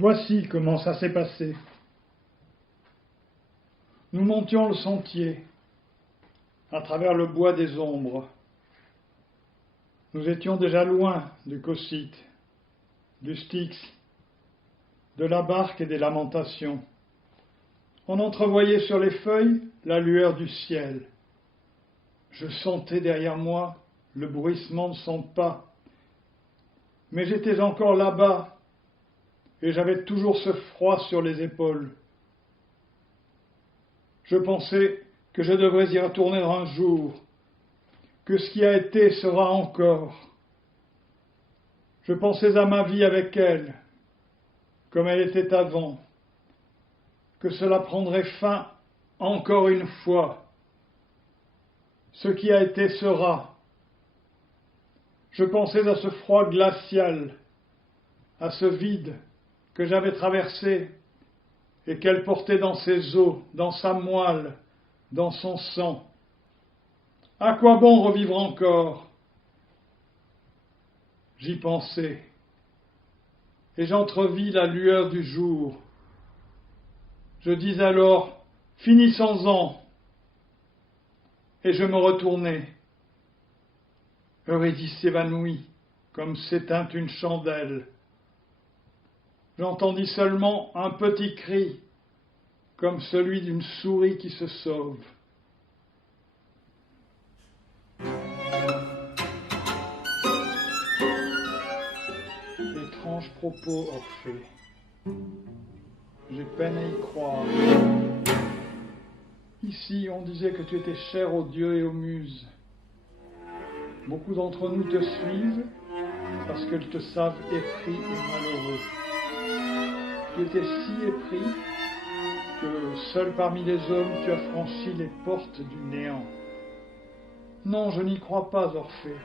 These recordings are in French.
Voici comment ça s'est passé. Nous montions le sentier, à travers le bois des ombres. Nous étions déjà loin du Cocyte, du Styx, de la barque et des lamentations. On entrevoyait sur les feuilles la lueur du ciel. Je sentais derrière moi le bruissement de son pas. Mais j'étais encore là-bas, et j'avais toujours ce froid sur les épaules. Je pensais que je devrais y retourner un jour, que ce qui a été sera encore. Je pensais à ma vie avec elle, comme elle était avant, que cela prendrait fin encore une fois. Ce qui a été sera. Je pensais à ce froid glacial, à ce vide que j'avais traversé et qu'elle portait dans ses os, dans sa moelle, dans son sang. À quoi bon revivre encore? J'y pensais, et j'entrevis la lueur du jour. Je dis alors, finissons-en, et je me retournai. Eurydice s'évanouit, comme s'éteint une chandelle. J'entendis seulement un petit cri, comme celui d'une souris qui se sauve. Étrange propos, Orphée. J'ai peine à y croire. Ici, on disait que tu étais cher aux dieux et aux muses. Beaucoup d'entre nous te suivent parce qu'elles te savent épris et malheureux. Tu étais si épris que seul parmi les hommes tu as franchi les portes du néant. Non, je n'y crois pas, Orphée.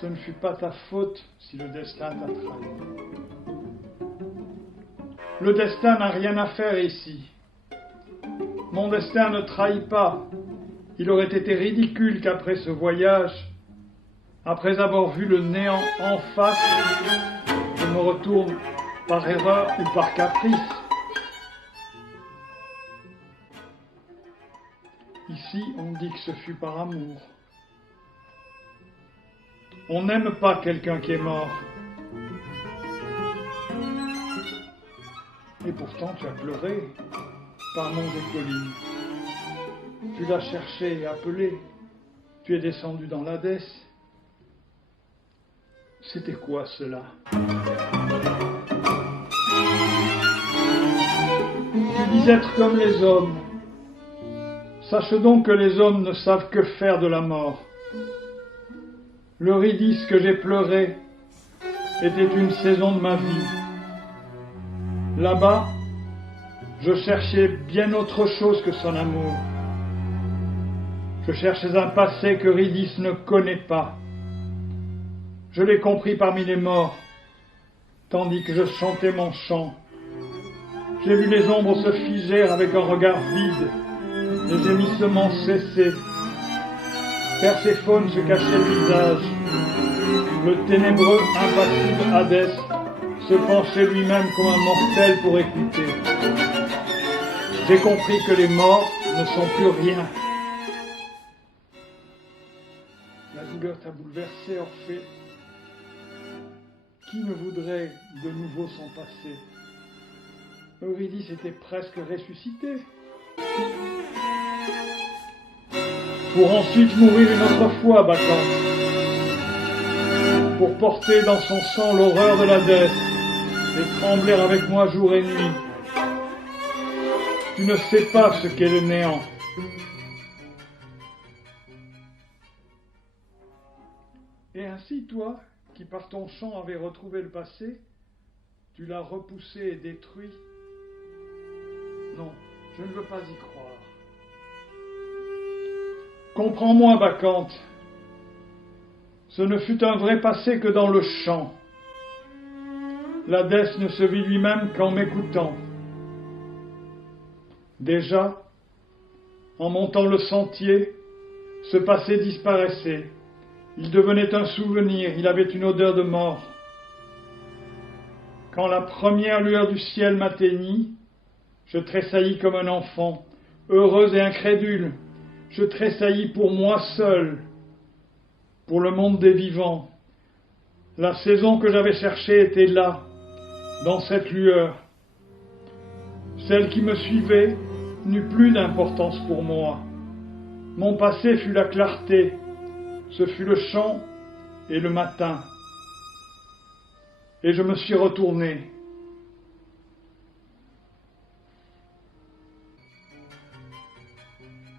Ce ne fut pas ta faute si le destin t'a trahi. Le destin n'a rien à faire ici. Mon destin ne trahit pas. Il aurait été ridicule qu'après ce voyage, après avoir vu le néant en face, je me retourne par erreur ou par caprice. Ici, on dit que ce fut par amour. On n'aime pas quelqu'un qui est mort. Et pourtant, tu as pleuré par monts et collines. Tu l'as cherché et appelé. Tu es descendu dans l'Hadès. C'était quoi cela? Tu dis être comme les hommes. Sache donc que les hommes ne savent que faire de la mort. L'Eurydice que j'ai pleuré était une saison de ma vie. Là-bas, je cherchais bien autre chose que son amour. Je cherchais un passé qu'Eurydice ne connaît pas. Je l'ai compris parmi les morts, tandis que je chantais mon chant. J'ai vu les ombres se figer avec un regard vide, les gémissements cesser. Perséphone se cachait le visage. Le ténébreux, impassible Hadès se penchait lui-même comme un mortel pour écouter. J'ai compris que les morts ne sont plus rien. La douleur t'a bouleversé, Orphée. Qui ne voudrait de nouveau s'en passer? Eurydice était presque ressuscitée. Pour ensuite mourir une autre fois, Bacchante. Pour porter dans son sang l'horreur de l'Hadès et trembler avec moi jour et nuit. Tu ne sais pas ce qu'est le néant. Et ainsi, toi, qui par ton chant avais retrouvé le passé, tu l'as repoussé et détruit. Non, je ne veux pas y croire. Comprends-moi, Bacchante. Ce ne fut un vrai passé que dans le chant. L'Hadès ne se vit lui-même qu'en m'écoutant. Déjà, en montant le sentier, ce passé disparaissait. Il devenait un souvenir, il avait une odeur de mort. Quand la première lueur du ciel m'atteignit, je tressaillis comme un enfant, heureux et incrédule. Je tressaillis pour moi seul, pour le monde des vivants. La saison que j'avais cherchée était là, dans cette lueur. Celle qui me suivait n'eut plus d'importance pour moi. Mon passé fut la clarté, ce fut le chant et le matin. Et je me suis retourné.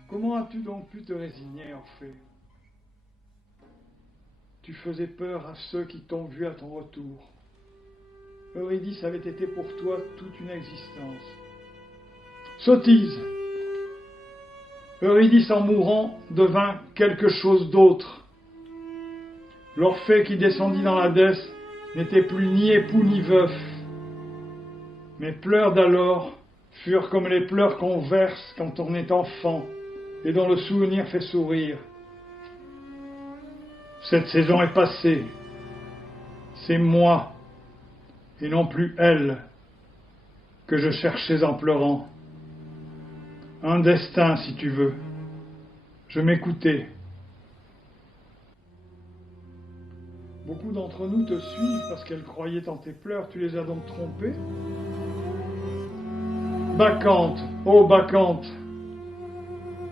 Comment as-tu donc pu te résigner, Orphée? Tu faisais peur à ceux qui t'ont vu à ton retour. Eurydice avait été pour toi toute une existence. Sottise! Eurydice en mourant devint quelque chose d'autre. L'Orphée qui descendit dans l'Hadès n'était plus ni époux ni veuf. Mes pleurs d'alors furent comme les pleurs qu'on verse quand on est enfant et dont le souvenir fait sourire. Cette saison est passée. C'est moi, et non plus elle, que je cherchais en pleurant. Un destin, si tu veux. Je m'écoutais. Beaucoup d'entre nous te suivent parce qu'elles croyaient en tes pleurs. Tu les as donc trompées? Bacchante, ô Bacchante,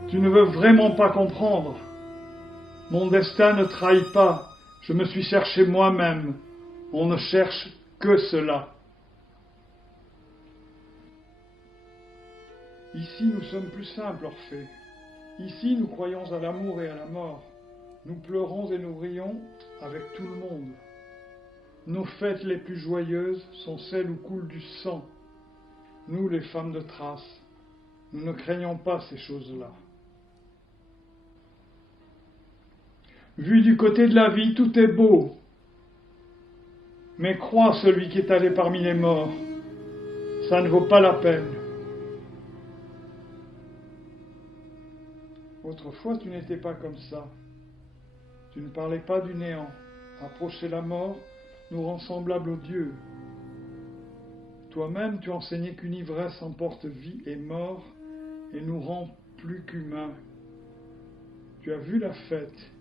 tu ne veux vraiment pas comprendre. Mon destin ne trahit pas, je me suis cherché moi-même. On ne cherche que cela. Ici, nous sommes plus simples, Orphée. Ici, nous croyons à l'amour et à la mort. Nous pleurons et nous rions avec tout le monde. Nos fêtes les plus joyeuses sont celles où coule du sang. Nous, les femmes de Thrace, nous ne craignons pas ces choses-là. Vu du côté de la vie, tout est beau. Mais crois celui qui est allé parmi les morts, ça ne vaut pas la peine. Autrefois, tu n'étais pas comme ça. Tu ne parlais pas du néant. Approcher la mort nous rend semblables aux dieux. Toi-même, tu enseignais qu'une ivresse emporte vie et mort et nous rend plus qu'humains. Tu as vu la fête.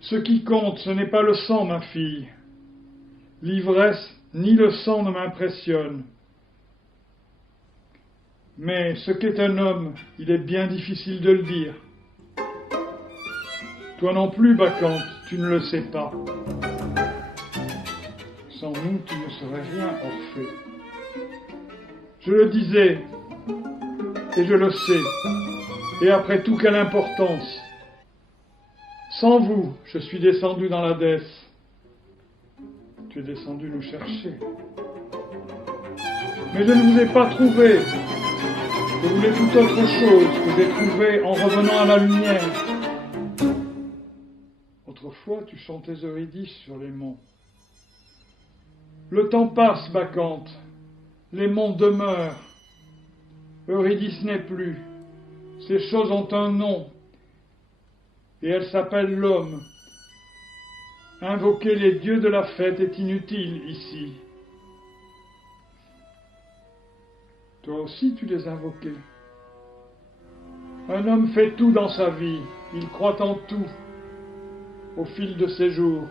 Ce qui compte, ce n'est pas le sang, ma fille. L'ivresse ni le sang ne m'impressionnent. Mais ce qu'est un homme, il est bien difficile de le dire. Toi non plus, Bacchante, tu ne le sais pas. Sans nous, tu ne serais rien, Orphée. Je le disais, et je le sais. Et après tout, quelle importance! Sans vous, je suis descendu dans l'Hadès. Tu es descendu nous chercher. Mais je ne vous ai pas trouvé. Je voulais toute autre chose que j'ai trouvé en revenant à la lumière. Autrefois, tu chantais Eurydice sur les monts. Le temps passe, Bacchante. Les monts demeurent. Eurydice n'est plus. Ces choses ont un nom. Et elle s'appelle l'homme. Invoquer les dieux de la fête est inutile ici. Toi aussi tu les invoquais. Un homme fait tout dans sa vie, il croit en tout, au fil de ses jours.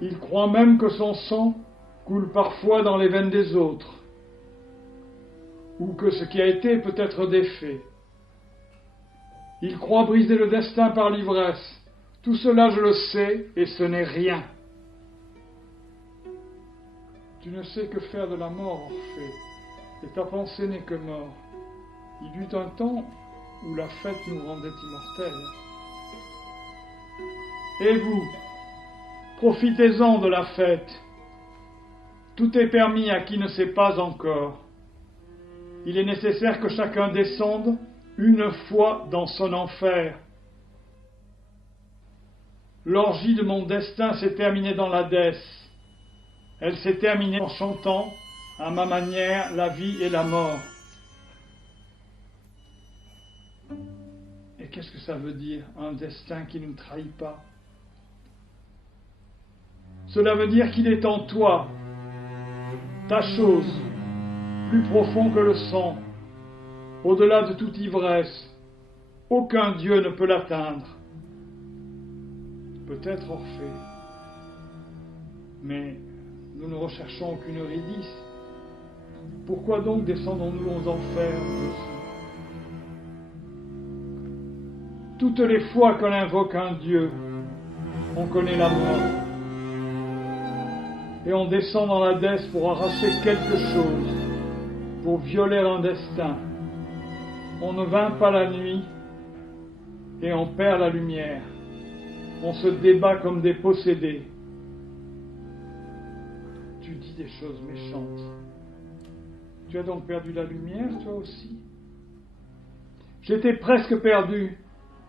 Il croit même que son sang coule parfois dans les veines des autres, ou que ce qui a été peut être défait. Il croit briser le destin par l'ivresse. Tout cela, je le sais, et ce n'est rien. Tu ne sais que faire de la mort, Orphée, et ta pensée n'est que mort. Il eut un temps où la fête nous rendait immortels. Et vous, profitez-en de la fête. Tout est permis à qui ne sait pas encore. Il est nécessaire que chacun descende une fois dans son enfer. L'orgie de mon destin s'est terminée dans l'Hadès. Elle s'est terminée en chantant, à ma manière, la vie et la mort. Et qu'est-ce que ça veut dire, un destin qui ne me trahit pas? Cela veut dire qu'il est en toi, ta chose, plus profond que le sang, au-delà de toute ivresse. Aucun Dieu ne peut l'atteindre. Peut-être Orphée, mais nous ne recherchons aucune Eurydice. Pourquoi donc descendons-nous aux enfers aussi? Toutes les fois qu'on invoque un Dieu, on connaît la mort. Et on descend dans l'Hadès pour arracher quelque chose, pour violer un destin. On ne vainc pas la nuit et on perd la lumière. On se débat comme des possédés. Tu dis des choses méchantes. Tu as donc perdu la lumière, toi aussi? J'étais presque perdu,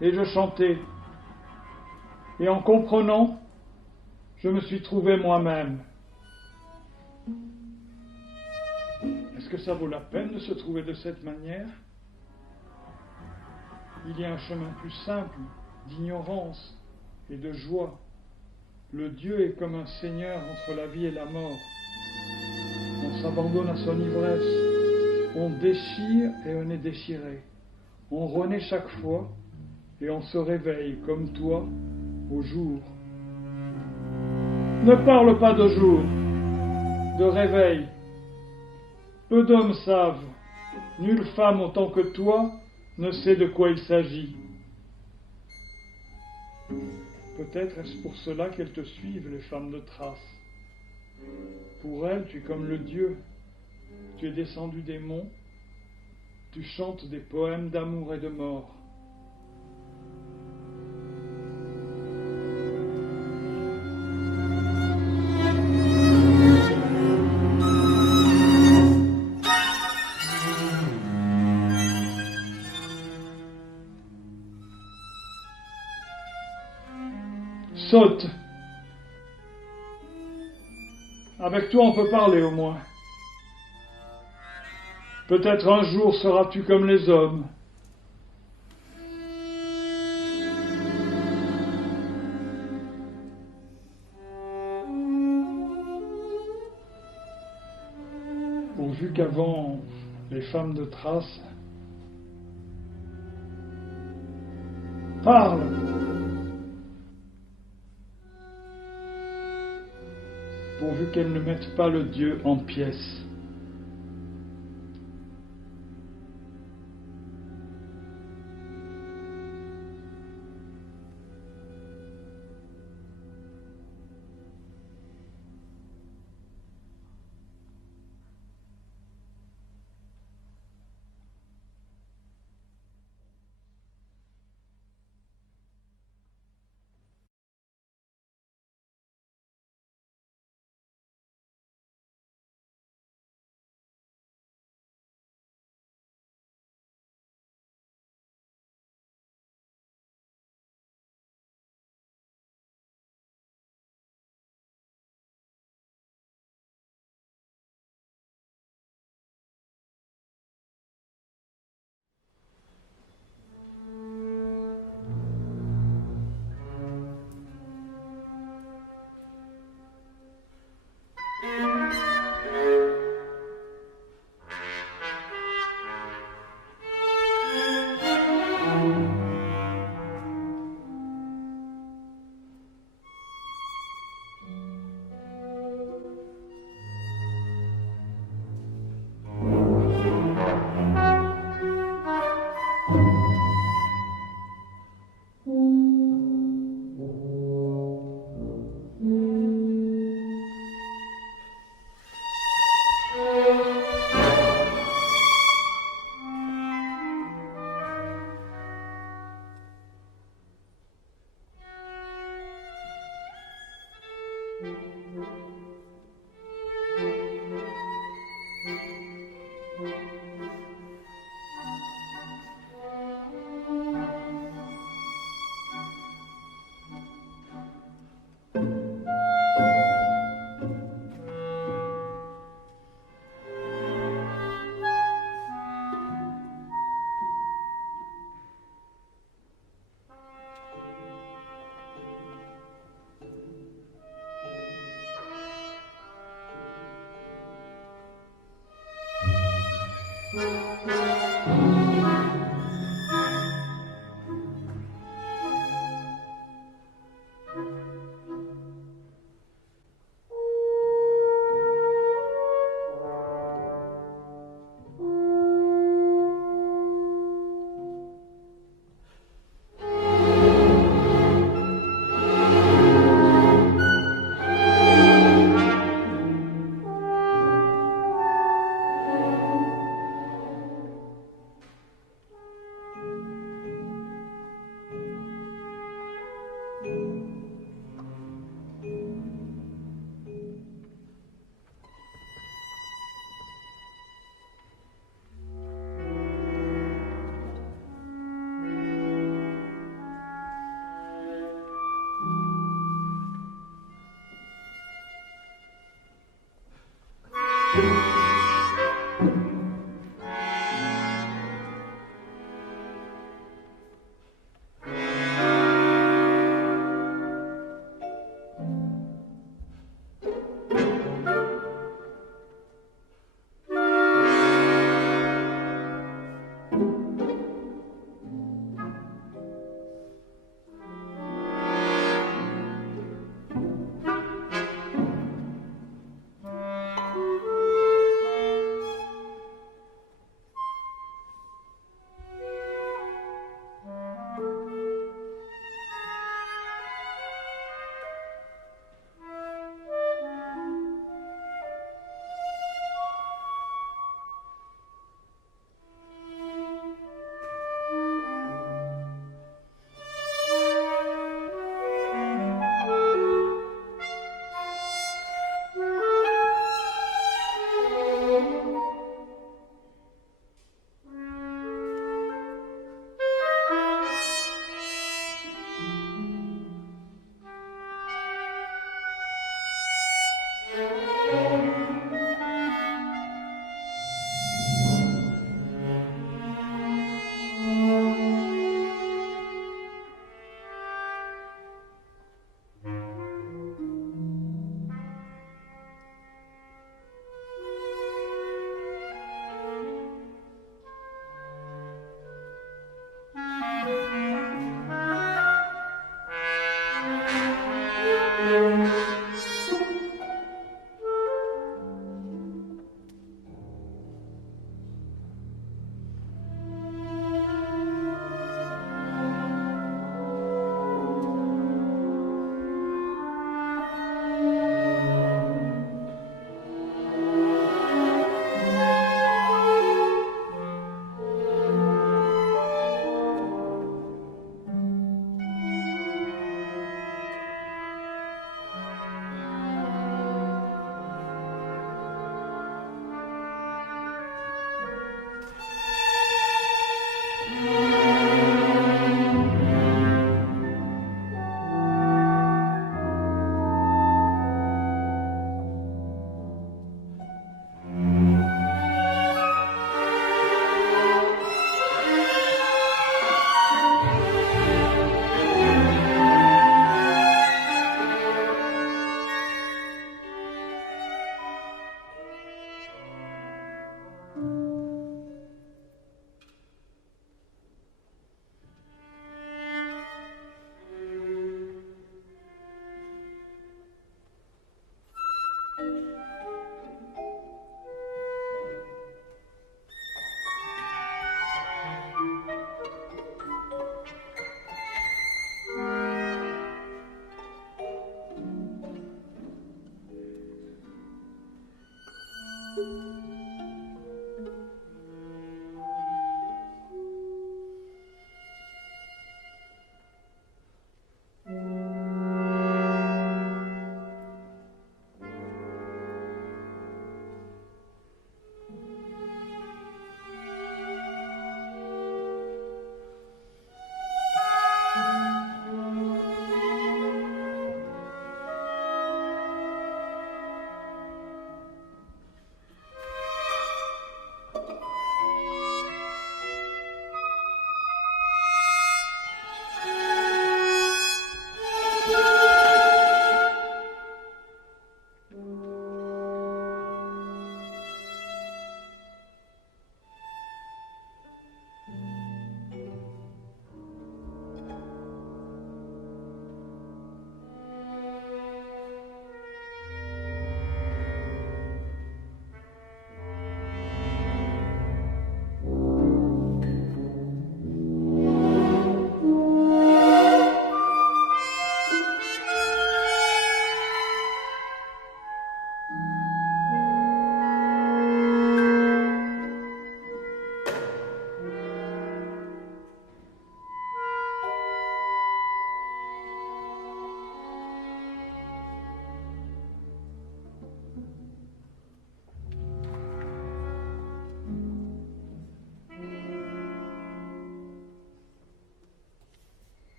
et je chantais. Et en comprenant, je me suis trouvé moi-même. Est-ce que ça vaut la peine de se trouver de cette manière? Il y a un chemin plus simple, d'ignorance et de joie. Le Dieu est comme un seigneur entre la vie et la mort. On s'abandonne à son ivresse, on déchire et on est déchiré. On renaît chaque fois et on se réveille, comme toi, au jour. Ne parle pas de jour, de réveil. Peu d'hommes savent, nulle femme autant que toi ne sait de quoi il s'agit. Peut-être est-ce pour cela qu'elles te suivent, les femmes de Thrace. Pour elles, tu es comme le Dieu. Tu es descendu des monts, tu chantes des poèmes d'amour et de mort. Saute! Avec toi on peut parler au moins. Peut-être un jour seras-tu comme les hommes. Pourvu qu'avant les femmes de Thrace parlent. Pourvu qu'elles ne mettent pas le Dieu en pièces.